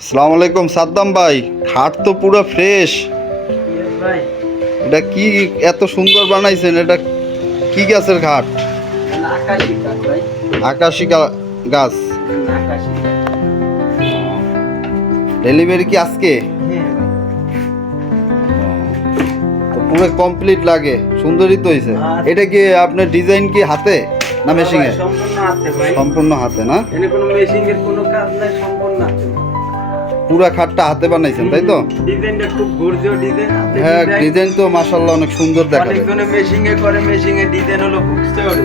আসসালামু আলাইকুম সাদ্দাম ভাই, খাট তো পুরো ফ্রেশ। ভাই এটা কি এত সুন্দর বানাইছেন? এটা কি গাছের খাট? আকাশি কাঠ ভাই, আকাশি গাছ। আকাশি কাঠ। ডেলিভারি কি আজকে? হ্যাঁ ভাই, তো পুরো কমপ্লিট লাগে, সুন্দরই তো হয়েছে। আচ্ছা। এটা কি আপনার ডিজাইন কি হাতে না মেশিনে? সম্পূর্ণ হাতে ভাই, সম্পূর্ণ হাতে না? এনে কোনো মেশিং এর কোনো কাজ নাই, সম্পূর্ণ হাতে। পুরা খাটটা হাতে বানাইছেন তাই তো? ডিজাইনটা খুব গর্জিয়াস ডিজাইন। হ্যাঁ, ডিজাইন তো মাশাআল্লাহ অনেক সুন্দর দেখা যায়। অনেকজনে মেশিং এ করে, মেশিং এর ডিজাইন হলো বুঝতে পারে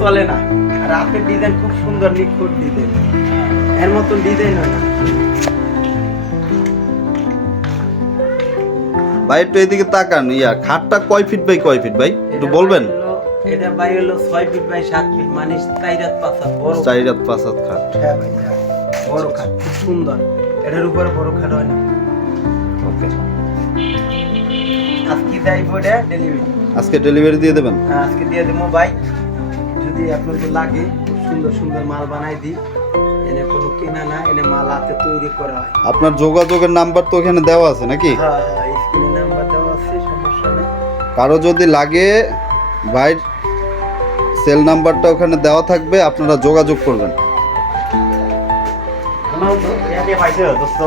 চলে না, আর হাতের ডিজাইন খুব সুন্দর, নিখুঁত ডিজাইন, এর মতন ডিজাইন হয় না। ভাই একটু এদিকে তাকান। খাটটা কয় ফিট বাই কয় ফিট ভাই একটু বলবেন? এটা ভাই হলো 6 ফিট বাই 7 ফিট, মানে 4.5 হাত বড়। 4.5 হাত খাট। হ্যাঁ ভাই, হ্যাঁ। বড় খাট, খুব সুন্দর। এটার উপরে বড় খাট হয় না। ওকে, আজকে দেয় বইটা ডেলিভারি। আজকে ডেলিভারি দিয়ে দেবেন? আজকে দিয়ে দেবো ভাই, যদি আপনাদের লাগে খুব সুন্দর সুন্দর মাল বানাই দিই। এনে কোনো কেনা না, এনে মাল হাতে তৈরি করা হয়। আপনার যোগাযোগের নাম্বার তো এখানে দেওয়া আছে নাকি? হ্যাঁ, স্ক্রিনে নাম্বার দেওয়া আছে, সমস্যা নেই। কারো যদি লাগে ভাইয়ের সেল নাম্বারটা ওখানে দেওয়া থাকবে, আপনারা যোগাযোগ করবেন। পাইছে দোস্ত,